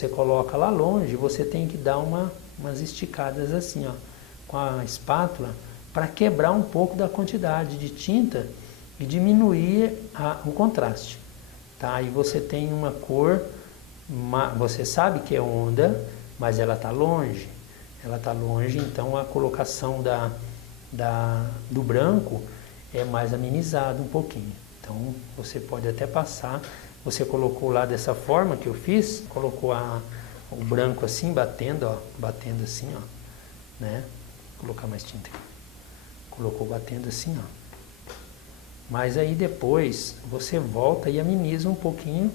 Você coloca lá longe, você tem que dar umas esticadas assim, ó, com a espátula, para quebrar um pouco da quantidade de tinta e diminuir o contraste. Tá? Aí você tem uma cor, você sabe que é onda, mas ela está longe. Ela está longe, então a colocação do branco é mais amenizada um pouquinho. Então você pode até passar. Você colocou lá dessa forma que eu fiz, colocou o branco assim, batendo, ó, batendo assim, ó, né? Vou colocar mais tinta aqui. Colocou batendo assim, ó. Mas aí depois você volta e ameniza um pouquinho,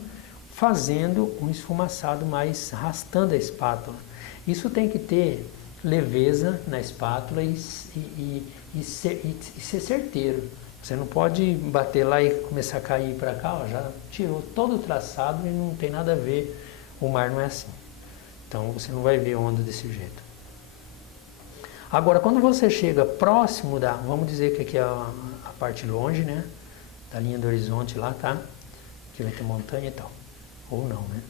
fazendo um esfumaçado mais, arrastando a espátula. Isso tem que ter leveza na espátula e ser certeiro. Você não pode bater lá e começar a cair para cá, ó, já tirou todo o traçado e não tem nada a ver, o mar não é assim. Então você não vai ver onda desse jeito. Agora, quando você chega próximo vamos dizer que aqui é a parte longe, né, da linha do horizonte lá, tá? Que vai ter montanha e tal, ou não, né?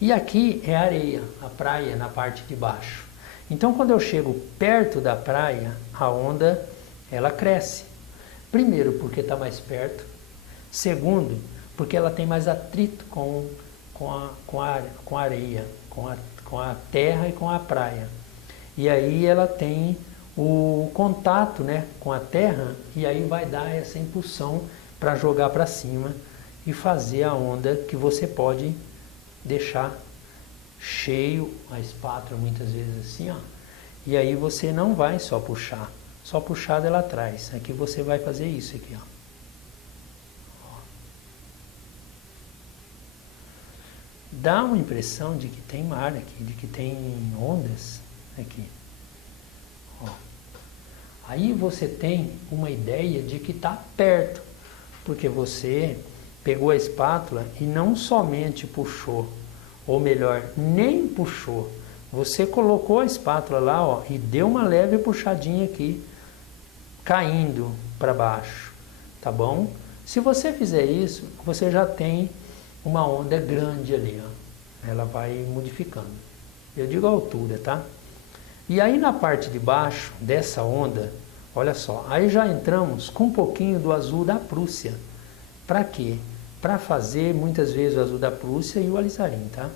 E aqui é areia, a praia na parte de baixo. Então quando eu chego perto da praia, a onda, ela cresce. Primeiro, porque está mais perto. Segundo, porque ela tem mais atrito com a areia, com a terra e com a praia. E aí ela tem o contato, né, com a terra, e aí vai dar essa impulsão para jogar para cima e fazer a onda que você pode deixar cheio a espátula, muitas vezes assim, ó. E aí você não vai só puxar. Só puxada lá atrás. Aqui você vai fazer isso aqui, ó. Dá uma impressão de que tem mar aqui, de que tem ondas aqui. Ó. Aí você tem uma ideia de que está perto, porque você pegou a espátula e não somente puxou, ou melhor, nem puxou. Você colocou a espátula lá, ó, e deu uma leve puxadinha aqui, caindo para baixo, tá bom? Se você fizer isso, você já tem uma onda grande ali, ó. Ela vai modificando. Eu digo a altura, tá? E aí na parte de baixo dessa onda, olha só, aí já entramos com um pouquinho do azul da Prússia. Para quê? Para fazer muitas vezes o azul da Prússia e o alizarim, tá?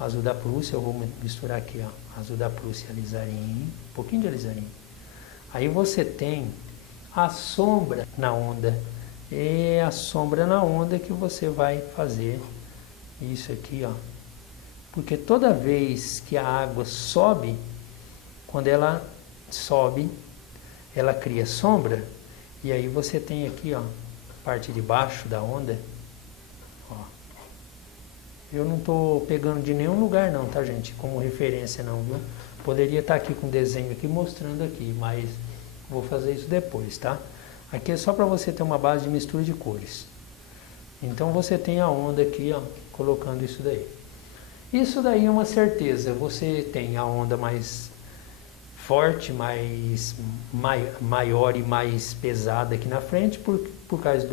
O azul da Prússia, eu vou misturar aqui, ó, azul da Prússia, alizarim, um pouquinho de alizarim. Aí você tem a sombra na onda. É a sombra na onda que você vai fazer isso aqui, ó. Porque toda vez que a água sobe, quando ela sobe, ela cria sombra. E aí você tem aqui, ó, a parte de baixo da onda. Ó. Eu não estou pegando de nenhum lugar não, tá, gente? Como referência não, viu? Poderia estar aqui com desenho aqui, mostrando aqui, mas vou fazer isso depois, tá? Aqui é só para você ter uma base de mistura de cores. Então você tem a onda aqui, ó, colocando isso daí. Isso daí é uma certeza. Você tem a onda mais forte, maior e mais pesada aqui na frente, por causa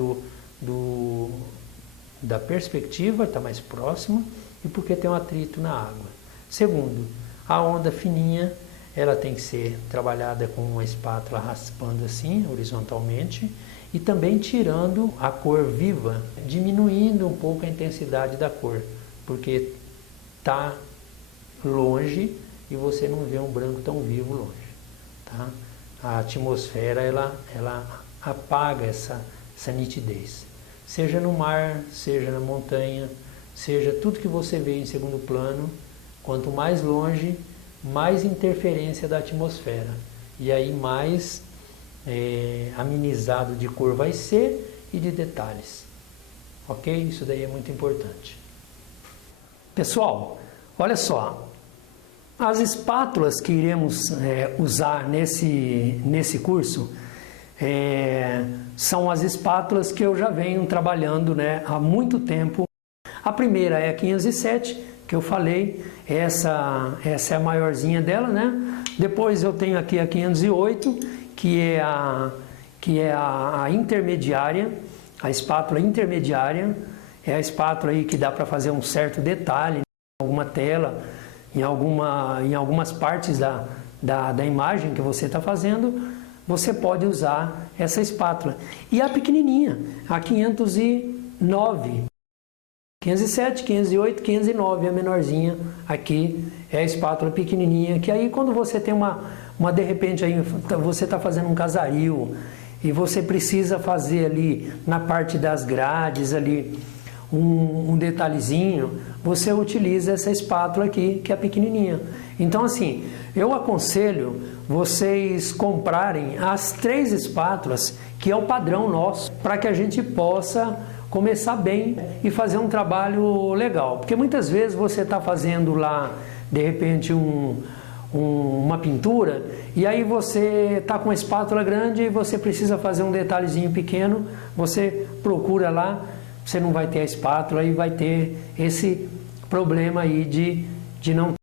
da perspectiva, está mais próximo, e porque tem um atrito na água. Segundo, a onda fininha, ela tem que ser trabalhada com uma espátula raspando assim, horizontalmente, e também tirando a cor viva, diminuindo um pouco a intensidade da cor, porque está longe e você não vê um branco tão vivo longe. Tá? A atmosfera, ela apaga essa nitidez. Seja no mar, seja na montanha, seja tudo que você vê em segundo plano, quanto mais longe, mais interferência da atmosfera. E aí mais amenizado de cor vai ser e de detalhes. Ok? Isso daí é muito importante. Pessoal, olha só. As espátulas que iremos usar nesse curso são as espátulas que eu já venho trabalhando, né, há muito tempo. A primeira é a 507, que eu falei, essa é a maiorzinha dela, né? Depois eu tenho aqui a 508, que é a intermediária, a espátula intermediária, é a espátula aí que dá para fazer um certo detalhe. alguma tela, em algumas partes da imagem que você está fazendo, você pode usar essa espátula. E a pequenininha, a 509, 507, 508, 509, a menorzinha aqui é a espátula pequenininha, que aí quando você tem de repente aí você está fazendo um casario e você precisa fazer ali na parte das grades ali um detalhezinho, você utiliza essa espátula aqui, que é pequenininha. Então assim, eu aconselho vocês comprarem as 3 espátulas, que é o padrão nosso, para que a gente possa começar bem e fazer um trabalho legal. Porque muitas vezes você está fazendo lá, de repente, uma pintura, e aí você está com uma espátula grande e você precisa fazer um detalhezinho pequeno, você procura lá, você não vai ter a espátula e vai ter esse problema aí de não